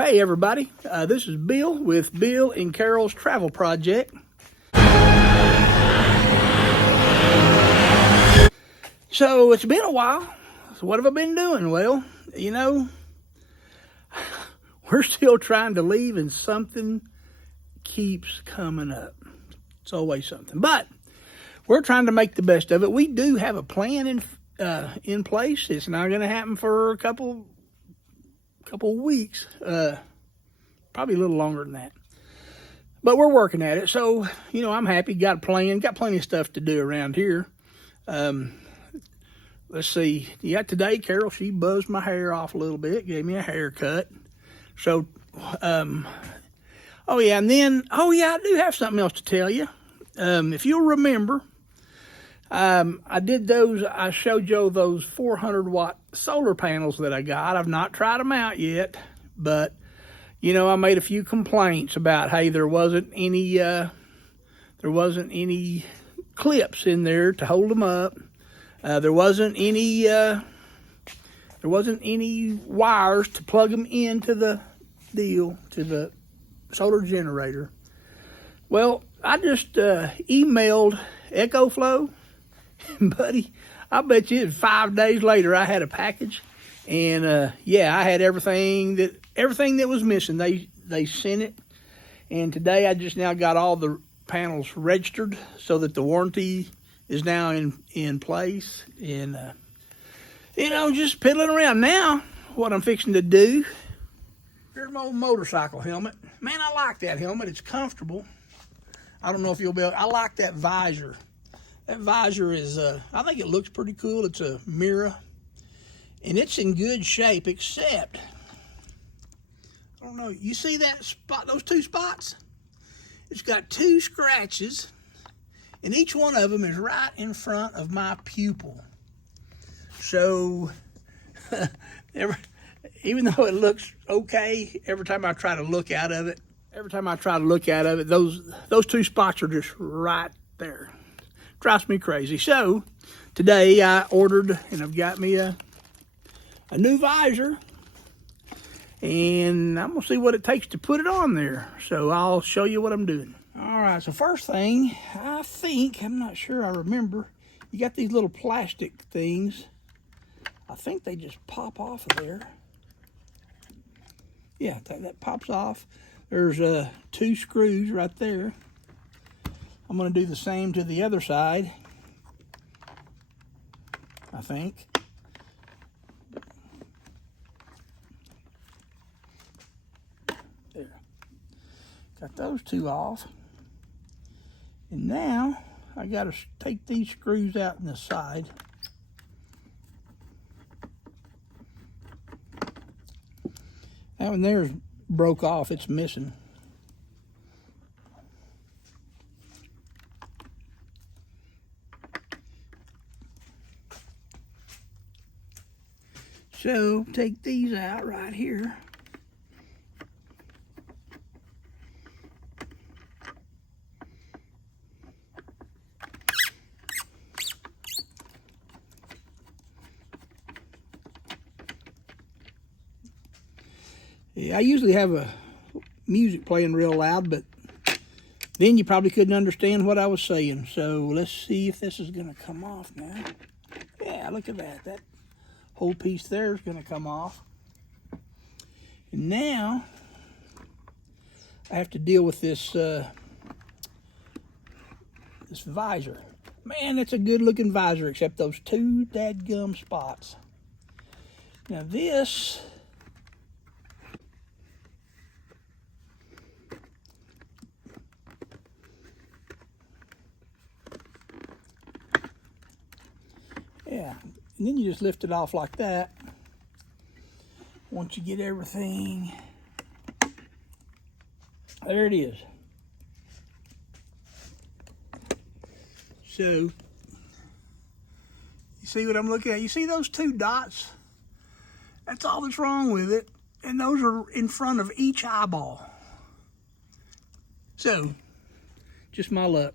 Hey everybody, this is Bill with Bill and Carol's Travel Project. So it's been a while. So what have I been doing? Well, you know, we're still trying to leave and something keeps coming up. It's always something. But we're trying to make the best of it. We do have a plan in place. It's not going to happen for a couple weeks. Probably a little longer than that. But we're working at it. So, you know, I'm happy. Got a plan. Got plenty of stuff to do around here. Let's see. Yeah, today, Carol, she buzzed my hair off a little bit. Gave me a haircut. So, oh, yeah. And then, I do have something else to tell you. If you'll remember, I showed you those 400-watt solar panels that I got. I've not tried them out yet, but you know, I made a few complaints about, hey, there wasn't any clips in there to hold them up. There wasn't any wires to plug them into the solar generator. Well, I just emailed EcoFlow, buddy. I bet you 5 days later I had a package, and yeah, I had everything that was missing. They sent it, and today I just now got all the panels registered so that the warranty is now in place, and you know, just piddling around. Now what I'm fixing to do, here's my old motorcycle helmet. Man, I like that helmet. It's comfortable. I don't know if you'll be able, I like that visor. That visor is I think it looks pretty cool. It's a mirror, and it's in good shape, except I don't know, you see that spot, those two spots? It's got two scratches, and each one of them is right in front of my pupil. So, even though it looks okay, every time I try to look out of it, those two spots are just right there. Drives me crazy. So, today I ordered, and I've got me a new visor. And I'm going to see what it takes to put it on there. So I'll show you what I'm doing. All right, so first thing, I'm not sure I remember, you got these little plastic things. I think they just pop off of there. Yeah, that pops off. There's two screws right there. I'm going to do the same to the other side, I think. Got those two off. And now I got to take these screws out in the side. That one there's broke off. It's missing. So take these out right here. Yeah, I usually have a music playing real loud, but then you probably couldn't understand what I was saying. So let's see if this is going to come off now. Yeah, look at that. That whole piece there is going to come off. And now I have to deal with this this visor. Man, it's a good looking visor, except those two dadgum spots. Now this, yeah, and then you just lift it off like that. Once you get everything, there it is. So, you see what I'm looking at? You see those two dots? That's all that's wrong with it. And those are in front of each eyeball. So, just my luck.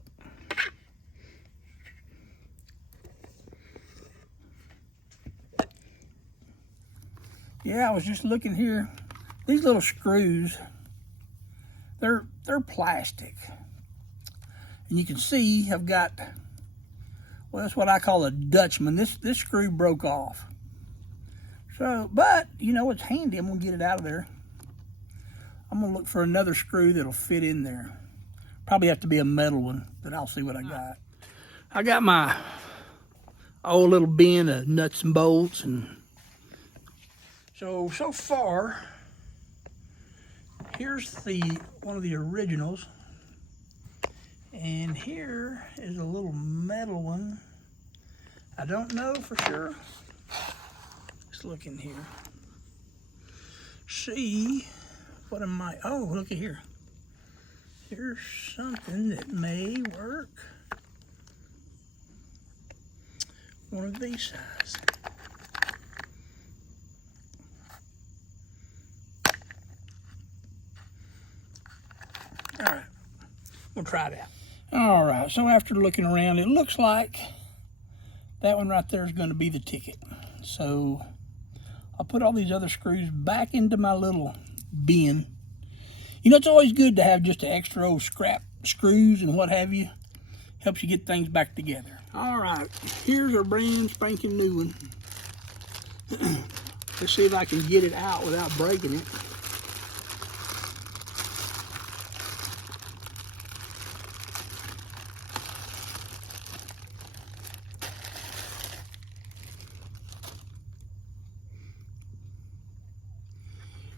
Yeah, I was just looking here. these little screws, they're plastic. And you can see I've got, well, that's what I call a Dutchman. This screw broke off. So, but, you know, it's handy. I'm going to get it out of there. I'm going to look for another screw that'll fit in there. Probably have to be a metal one, but I'll see what I got. I got my old little bin of nuts and bolts. And so far, here's one of the originals. And here is a little metal one. I don't know for sure. Let's look in here. See what am I? Oh, look at here. Here's something that may work. One of these size. All right, we'll try it out. All right, so after looking around, it looks like that one right there is going to be the ticket. So I'll put all these other screws back into my little bin. You know, it's always good to have just an extra old scrap screws and what have you. Helps you get things back together. All right, here's our brand spanking new one. Let's see if I can get it out without breaking it.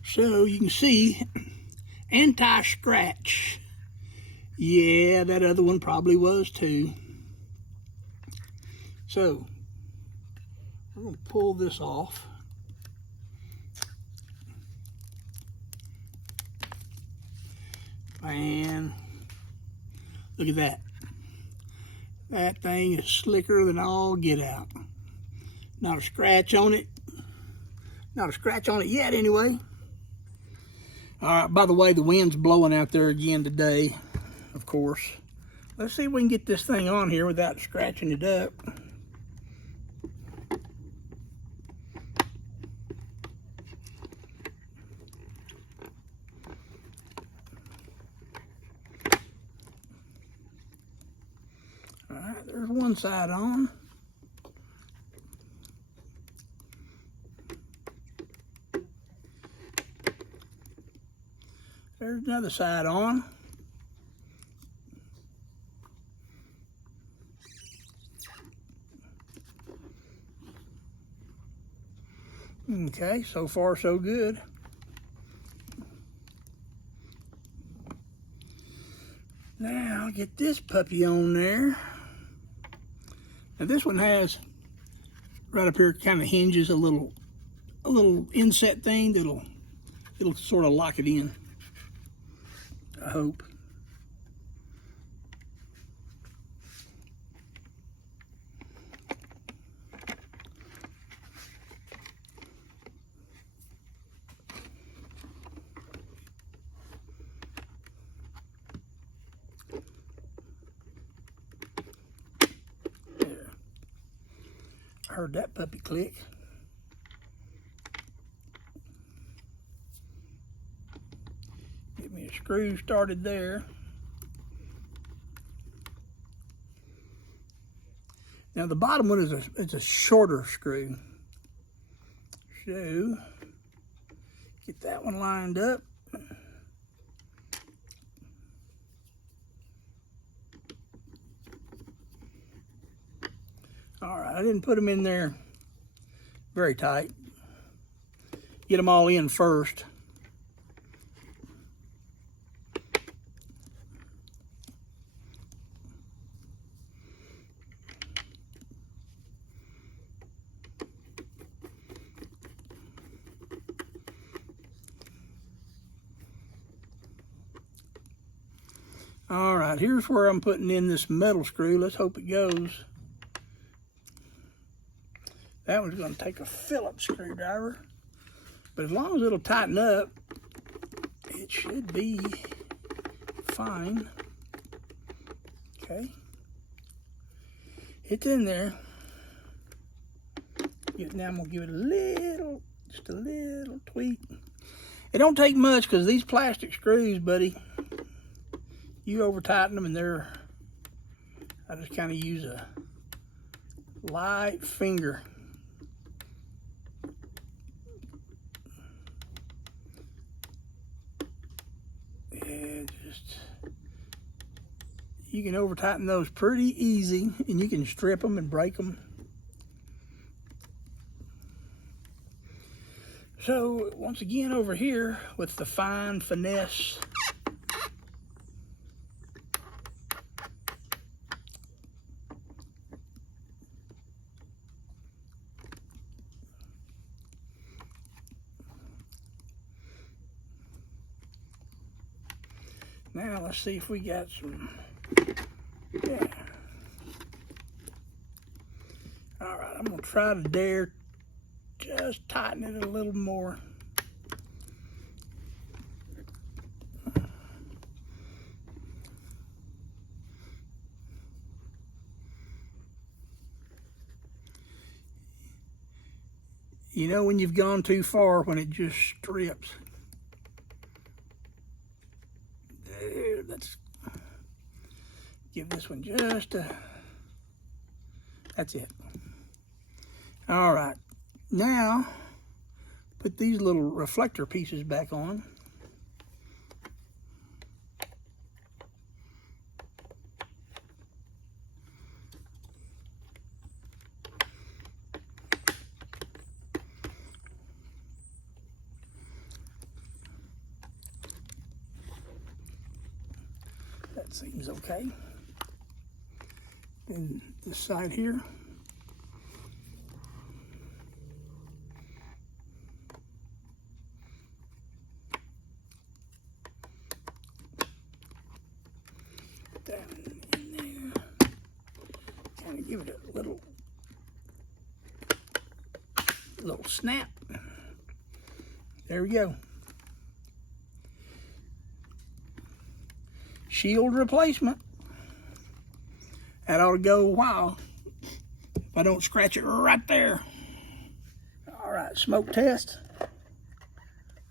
So you can see, anti-scratch. Yeah, that other one probably was too. So, we're going to pull this off. And look at that. That thing is slicker than all get out. Not a scratch on it. Not a scratch on it yet anyway. All right, by the way, the wind's blowing out there again today, of course. Let's see if we can get this thing on here without scratching it up. All right, there's one side on. There's another side on. Okay, so far so good. Now I'll get this puppy on there. Now this one has right up here kind of hinges a little inset thing it'll sort of lock it in. I hope. There. I heard that puppy click. Get me a screw started there. Now the bottom one is a shorter screw. So get that one lined up. All right, I didn't put them in there very tight. Get them all in first. All right, here's where I'm putting in this metal screw. Let's hope it goes. That one's going to take a Phillips screwdriver, but as long as it'll tighten up, it should be fine. Okay, it's in there. Now I'm going to give it just a little tweak. It don't take much because these plastic screws, buddy, you over tighten them and I just kind of use a light finger. And you can over tighten those pretty easy, and you can strip them and break them. So once again over here with the fine finesse, now let's see if we got some, yeah. All right, I'm gonna try to dare just tighten it a little more. You know when you've gone too far when it just strips. There, let's give this one just a, that's it. All right, now put these little reflector pieces back on. That seems okay. And this side here. Down in there. Kind of give it a little snap. There we go. Shield replacement. That ought to go a while if I don't scratch it right there. All right, smoke test.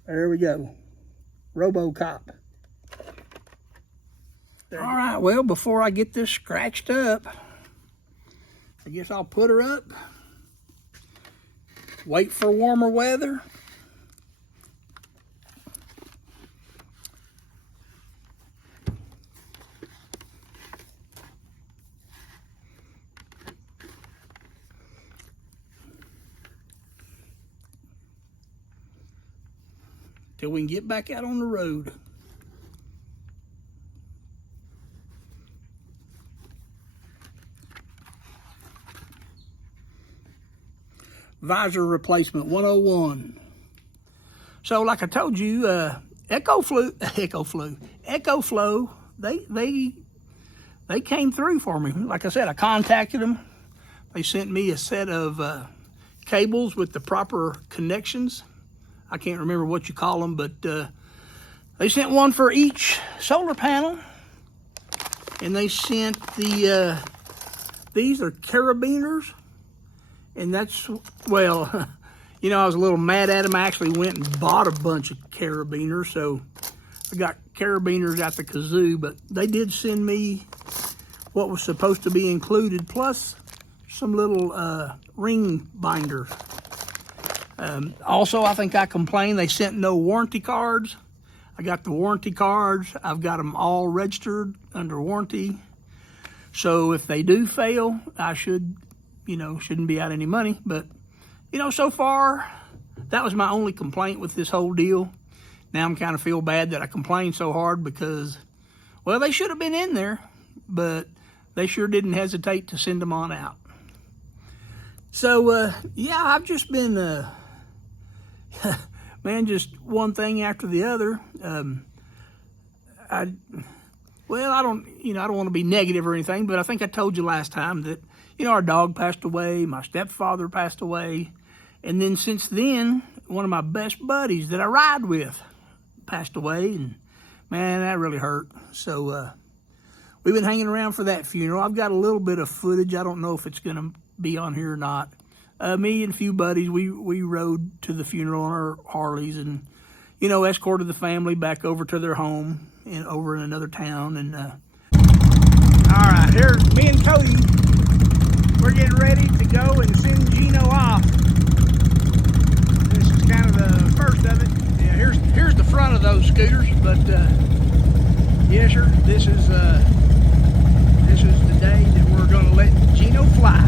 There we go. RoboCop. All right, well, before I get this scratched up, I guess I'll put her up, wait for warmer weather. Till we can get back out on the road. Visor replacement 101. So like I told you, EcoFlow, they came through for me. Like I said, I contacted them. They sent me a set of cables with the proper connections. I can't remember what you call them, but they sent one for each solar panel. And they sent the, these are carabiners. And that's, well, you know, I was a little mad at them. I actually went and bought a bunch of carabiners. So I got carabiners out the kazoo, but they did send me what was supposed to be included, plus some little ring binders. Also, I think I complained they sent no warranty cards. I got the warranty cards. I've got them all registered under warranty. So if they do fail, I shouldn't be out any money. But, you know, so far, that was my only complaint with this whole deal. Now I'm kind of feel bad that I complained so hard because, well, they should have been in there, but they sure didn't hesitate to send them on out. So, yeah, I've just been, man, just one thing after the other. I don't want to be negative or anything, but I think I told you last time that, you know, our dog passed away, my stepfather passed away, and then since then, one of my best buddies that I ride with passed away, and man, that really hurt. So, we've been hanging around for that funeral. I've got a little bit of footage. I don't know if it's going to be on here or not. Me and a few buddies, we rode to the funeral on our Harleys, and, you know, escorted the family back over to their home and over in another town. And all right, here's me and Cody. We're getting ready to go and send Gino off. This is kind of the first of it. Yeah, here's the front of those scooters, but yes, sir. This is the day that we're going to let Gino fly.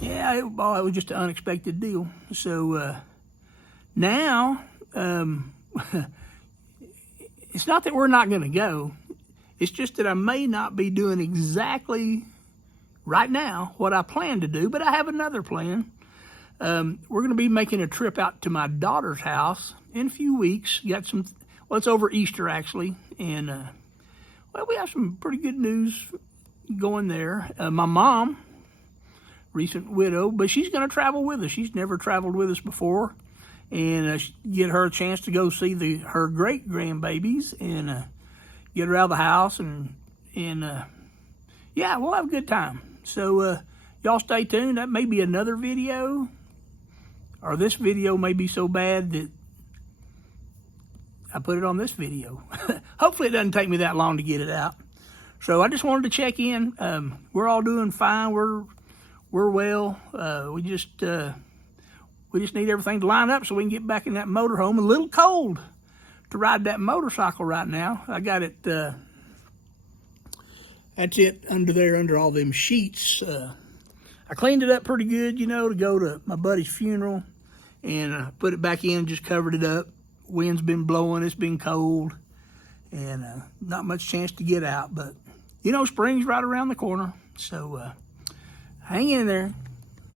Yeah, it was just an unexpected deal. So now, it's not that we're not going to go. It's just that I may not be doing exactly right now what I plan to do, but I have another plan. We're going to be making a trip out to my daughter's house in a few weeks. Well, it's over Easter actually, and well, we have some pretty good news going there. My mom, recent widow, but she's going to travel with us. She's never traveled with us before, and get her a chance to go see her great grandbabies and get her out of the house, and yeah, we'll have a good time. So y'all stay tuned. That may be another video, or this video may be so bad that I put it on this video. Hopefully it doesn't take me that long to get it out. So I just wanted to check in. We're all doing fine. We're well. We just need everything to line up so we can get back in that motorhome. A little cold to ride that motorcycle right now. I got it, that's it under all them sheets. I cleaned it up pretty good, you know, to go to my buddy's funeral, and put it back in, just covered it up. Wind's been blowing, it's been cold, and not much chance to get out, but you know, spring's right around the corner, so hang in there.